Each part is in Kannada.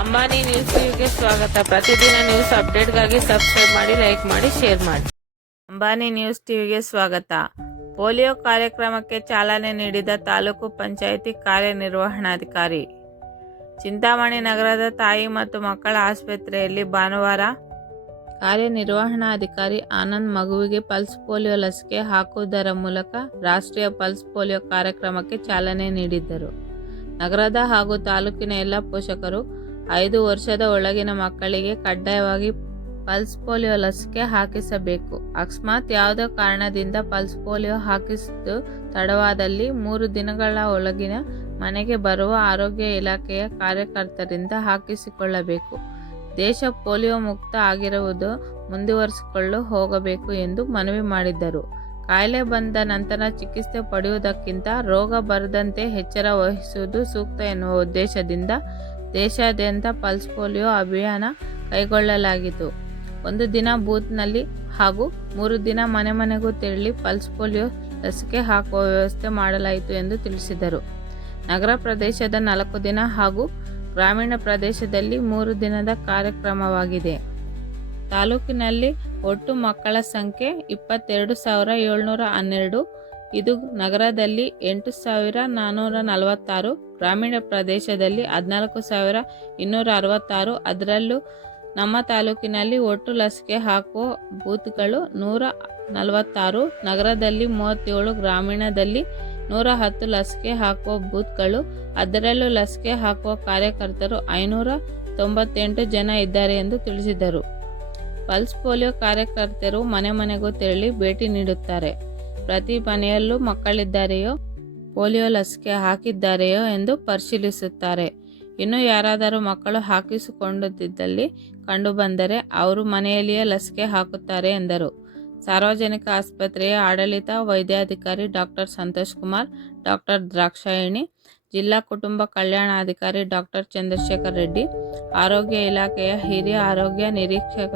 ಅಂಬಾನಿ ನ್ಯೂಸ್ ಟಿವಿಗೆ ಸ್ವಾಗತ. ಪ್ರತಿದಿನ ನ್ಯೂಸ್ ಅಪ್ಡೇಟ್ಗಾಗಿ ಸಬ್ಸ್ಕ್ರೈಬ್ ಮಾಡಿ, ಲೈಕ್ ಮಾಡಿ, ಶೇರ್ ಮಾಡಿ. ಅಂಬಾನಿ ನ್ಯೂಸ್ ಟಿವಿಗೆ ಸ್ವಾಗತ. ಪೋಲಿಯೋ ಕಾರ್ಯಕ್ರಮಕ್ಕೆ ಚಾಲನೆ ನೀಡಿದ ತಾಲೂಕು ಪಂಚಾಯಿತಿ ಕಾರ್ಯನಿರ್ವಹಣಾಧಿಕಾರಿ. ಚಿಂತಾಮಣಿ ನಗರದ ತಾಯಿ ಮತ್ತು ಮಕ್ಕಳ ಆಸ್ಪತ್ರೆಯಲ್ಲಿ ಭಾನುವಾರ ಕಾರ್ಯನಿರ್ವಹಣಾಧಿಕಾರಿ ಆನಂದ್ ಮಗುವಿಗೆ ಪಲ್ಸ್ ಪೋಲಿಯೋ ಲಸಿಕೆ ಹಾಕುವುದರ ಮೂಲಕ ರಾಷ್ಟ್ರೀಯ ಪಲ್ಸ್ ಪೋಲಿಯೋ ಕಾರ್ಯಕ್ರಮಕ್ಕೆ ಚಾಲನೆ ನೀಡಿದ್ದರು. ನಗರದ ಹಾಗೂ ತಾಲೂಕಿನ ಎಲ್ಲ ಪೋಷಕರು ಐದು ವರ್ಷದ ಒಳಗಿನ ಮಕ್ಕಳಿಗೆ ಕಡ್ಡಾಯವಾಗಿ ಪಲ್ಸ್ ಪೋಲಿಯೋ ಲಸಿಕೆ ಹಾಕಿಸಬೇಕು. ಅಕಸ್ಮಾತ್ ಯಾವುದೇ ಕಾರಣದಿಂದ ಪಲ್ಸ್ ಪೋಲಿಯೋ ಹಾಕಿಸಿದ್ದು ತಡವಾದಲ್ಲಿ ಮೂರು ದಿನಗಳ ಒಳಗಿನ ಮನೆಗೆ ಬರುವ ಆರೋಗ್ಯ ಇಲಾಖೆಯ ಕಾರ್ಯಕರ್ತರಿಂದ ಹಾಕಿಸಿಕೊಳ್ಳಬೇಕು. ದೇಶ ಪೋಲಿಯೋ ಮುಕ್ತ ಆಗಿರುವುದು ಮುಂದುವರಿಸಿಕೊಳ್ಳು ಹೋಗಬೇಕು ಎಂದು ಮನವಿ ಮಾಡಿದ್ದರು ಕಾಯಿಲೆ ಬಂದ ನಂತರ ಚಿಕಿತ್ಸೆ ಪಡೆಯುವುದಕ್ಕಿಂತ ರೋಗ ಬರದಂತೆ ಎಚ್ಚರ ವಹಿಸುವುದು ಸೂಕ್ತ ಎನ್ನುವ ಉದ್ದೇಶದಿಂದ ದೇಶಾದ್ಯಂತ ಪಲ್ಸ್ ಪೋಲಿಯೋ ಅಭಿಯಾನ ಕೈಗೊಳ್ಳಲಾಗಿತ್ತು. ಒಂದು ದಿನ ಬೂತ್ನಲ್ಲಿ ಹಾಗೂ ಮೂರು ದಿನ ಮನೆ ಮನೆಗೂ ತೆರಳಿ ಪಲ್ಸ್ ಪೋಲಿಯೋ ಲಸಿಕೆ ಹಾಕುವ ವ್ಯವಸ್ಥೆ ಮಾಡಲಾಯಿತು ಎಂದು ತಿಳಿಸಿದರು. ನಗರ ಪ್ರದೇಶದ ನಾಲ್ಕು ದಿನ ಹಾಗೂ ಗ್ರಾಮೀಣ ಪ್ರದೇಶದಲ್ಲಿ ಮೂರು ದಿನದ ಕಾರ್ಯಕ್ರಮವಾಗಿದೆ. ತಾಲೂಕಿನಲ್ಲಿ ಒಟ್ಟು ಮಕ್ಕಳ ಸಂಖ್ಯೆ ಇಪ್ಪತ್ತೆರಡು ಸಾವಿರ ಏಳ್ನೂರ ಹನ್ನೆರಡು ಇದು ನಗರದಲ್ಲಿ ಎಂಟು ಸಾವಿರ ನಾನ್ನೂರ ನಲವತ್ತಾರು, ಗ್ರಾಮೀಣ ಪ್ರದೇಶದಲ್ಲಿ ಹದಿನಾಲ್ಕು ಸಾವಿರ ಇನ್ನೂರ ಅರವತ್ತಾರು, ಅದರಲ್ಲೂ ನಮ್ಮ ತಾಲೂಕಿನಲ್ಲಿ ಒಟ್ಟು ಲಸಿಕೆ ಹಾಕುವ ಬೂತ್ಗಳು ನೂರ ನಲವತ್ತಾರು, ನಗರದಲ್ಲಿ ಮೂವತ್ತೇಳು, ಗ್ರಾಮೀಣದಲ್ಲಿ ನೂರ ಹತ್ತು ಲಸಿಕೆ ಹಾಕುವ ಬೂತ್ಗಳು, ಅದರಲ್ಲೂ ಲಸಿಕೆ ಹಾಕುವ ಕಾರ್ಯಕರ್ತರು ಐನೂರ ತೊಂಬತ್ತೆಂಟು ಜನ ಇದ್ದಾರೆ ಎಂದು ತಿಳಿಸಿದರು. ಪಲ್ಸ್ ಪೋಲಿಯೋ ಕಾರ್ಯಕರ್ತರು ಮನೆ ಮನೆಗೂ ತೆರಳಿ ಭೇಟಿ ನೀಡುತ್ತಾರೆ. ಪ್ರತಿ ಮನೆಯಲ್ಲೂ ಮಕ್ಕಳಿದ್ದಾರೆಯೋ, ಪೋಲಿಯೋ ಲಸಿಕೆ ಹಾಕಿದ್ದಾರೆಯೋ ಎಂದು ಪರಿಶೀಲಿಸುತ್ತಾರೆ. ಇನ್ನು ಯಾರಾದರೂ ಮಕ್ಕಳು ಹಾಕಿಸಿಕೊಂಡಿದ್ದಲ್ಲಿ ಕಂಡುಬಂದರೆ ಅವರು ಮನೆಯಲ್ಲಿಯೇ ಲಸಿಕೆ ಹಾಕುತ್ತಾರೆ ಎಂದರು. ಸಾರ್ವಜನಿಕ ಆಸ್ಪತ್ರೆಯ ಆಡಳಿತ ವೈದ್ಯಾಧಿಕಾರಿ ಡಾಕ್ಟರ್ ಸಂತೋಷ್ ಕುಮಾರ್ ಡಾಕ್ಟರ್ ದ್ರಾಕ್ಷಾಯಣಿ, ಜಿಲ್ಲಾ ಕುಟುಂಬ ಕಲ್ಯಾಣಾಧಿಕಾರಿ ಡಾಕ್ಟರ್ ಚಂದ್ರಶೇಖರ್ ರೆಡ್ಡಿ, ಆರೋಗ್ಯ ಇಲಾಖೆಯ ಹಿರಿಯ ಆರೋಗ್ಯ ನಿರೀಕ್ಷಕ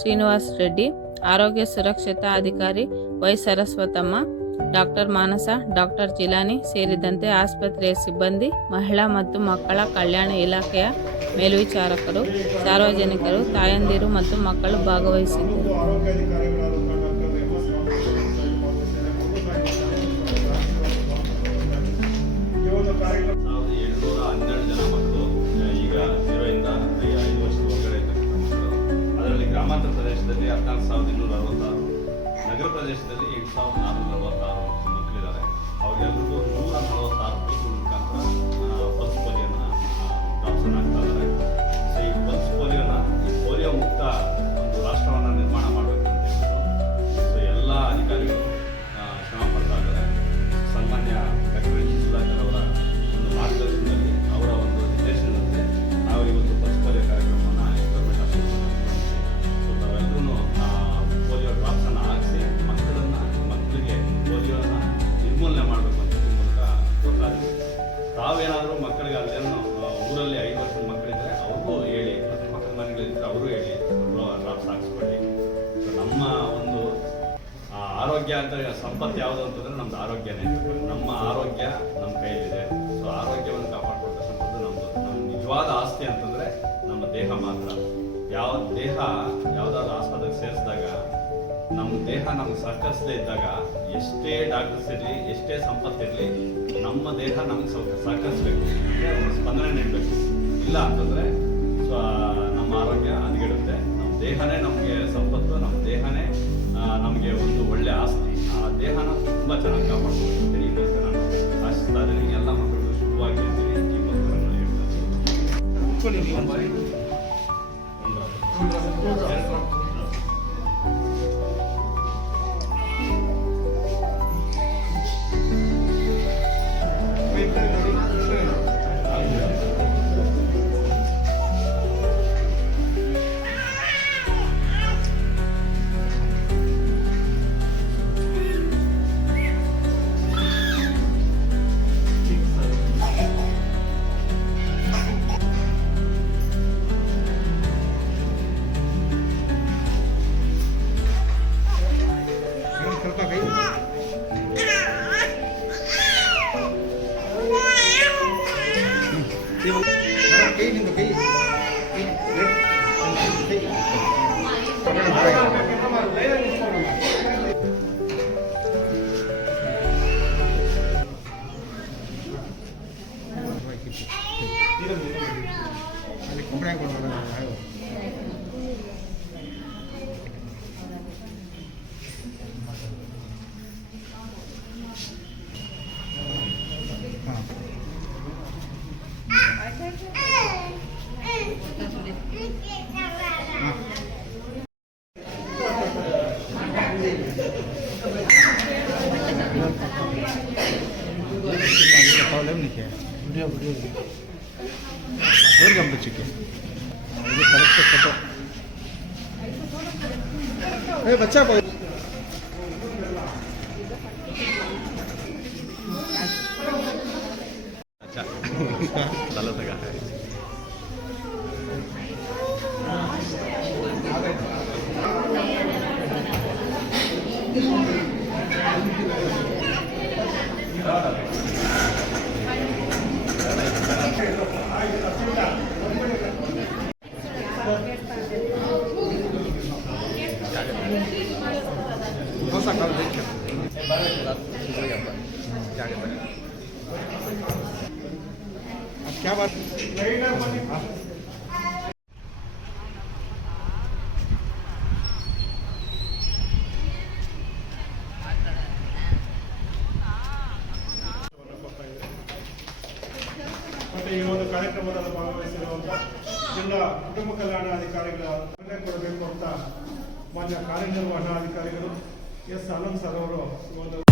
ಶ್ರೀನಿವಾಸ್ ರೆಡ್ಡಿ ಆರೋಗ್ಯ ಸುರಕ್ಷತಾ ಅಧಿಕಾರಿ Y Saraswatamma doctor Manasa, doctor Jilani ಸೇರಿದಂತೆ ಆಸ್ಪತ್ರೆಯ ಸಿಬ್ಬಂದಿ, ಮಹಿಳಾ ಮತ್ತು ಮಕ್ಕಳ ಕಲ್ಯಾಣ ಇಲಾಖೆಯ ಮೇಲ್ವಿಚಾರಕರು, ಸಾರ್ವಜನಿಕರು, ತಾಯಂದಿರು ಮತ್ತು ಮಕ್ಕಳು ಭಾಗವಹಿಸಿದ್ದರು. ಪ್ರದೇಶದಲ್ಲಿ ಎಂಟು ಸಾವಿರದ ನಾನ್ನೂರ ಅರವತ್ತಾರು ಆರೋಗ್ಯ ಅಂತ ಸಂಪತ್ತು ಯಾವುದು ಅಂತಂದ್ರೆ ನಮ್ದು ಆರೋಗ್ಯನೇ. ನಮ್ಮ ಆರೋಗ್ಯ ನಮ್ಮ ಕೈಯಲ್ಲಿದೆ. ಸೊ ಆರೋಗ್ಯವನ್ನು ಕಾಪಾಡ್ಕೊಳ್ತಕ್ಕಂಥದ್ದು ನಮ್ದು. ನಮ್ಮ ನಿಜವಾದ ಆಸ್ತಿ ಅಂತಂದ್ರೆ ನಮ್ಮ ದೇಹ ಮಾತ್ರ. ಯಾವ ದೇಹ ಯಾವುದಾದ್ರು ಆಸ್ಪತ್ರೆಗೆ ಸೇರಿಸಿದಾಗ ನಮ್ಮ ದೇಹ ನಮ್ಗೆ ಸಹಕರಿಸದೇ ಇದ್ದಾಗ ಎಷ್ಟೇ ಡಾಕ್ಟರ್ಸ್ ಇರಲಿ ಎಷ್ಟೇ ಸಂಪತ್ತಿರಲಿ ನಮ್ಮ ದೇಹ ನಮ್ಗೆ ಸ್ವಲ್ಪ ಸಹಕರಿಸ್ಬೇಕು ಸ್ಪಂದನೆ ನೀಡಬೇಕು. ಇಲ್ಲ ಅಂತಂದ್ರೆ ಸೊ ನಮ್ಮ ಆರೋಗ್ಯ ಅನ್ಗಿಡುತ್ತೆ ನಮ್ಮ ದೇಹನೇ ನಮಗೆ ಆ, ನಮಗೆ ಒಂದು ಒಳ್ಳೆ ಆಸ್ತಿ. ಆ ದೇಹನ ತುಂಬ ಚೆನ್ನಾಗಿ ಕಾಪಾಡ್ಬೇಕು ಅಂತೇಳಿ ನಾನು ಆಶಿಸ್ತಾ ಇದ್ದೀನಿ. ಎಲ್ಲ ಮಕ್ಕಳು ಶುಭವಾಗಿ ಅಂತೇಳಿ ಈ ಮಕ್ಕಳನ್ನು ನಾನು ಹೇಳ್ತಾ ಇದ್ದೀನಿ. அப்படியே அப்படியே வேர்கம்பு சிக்கன் இது கரெக்டாக ஏ வச்சா ಈ ಒಂದು ಕಾರ್ಯಕ್ರಮದಲ್ಲಿ ಭಾಗವಹಿಸಿರುವಂತ ಜಿಲ್ಲಾ ಕುಟುಂಬ ಕಲ್ಯಾಣಾಧಿಕಾರಿಗಳ ಕೊಡಬೇಕು ಅಂತ ಮಾನ್ಯ ಕಾರ್ಯನಿರ್ವಹಣಾಧಿಕಾರಿಗಳು ಎಸ್ ಆನಂದ್ ಸರ್ ಅವರು ಒಂದು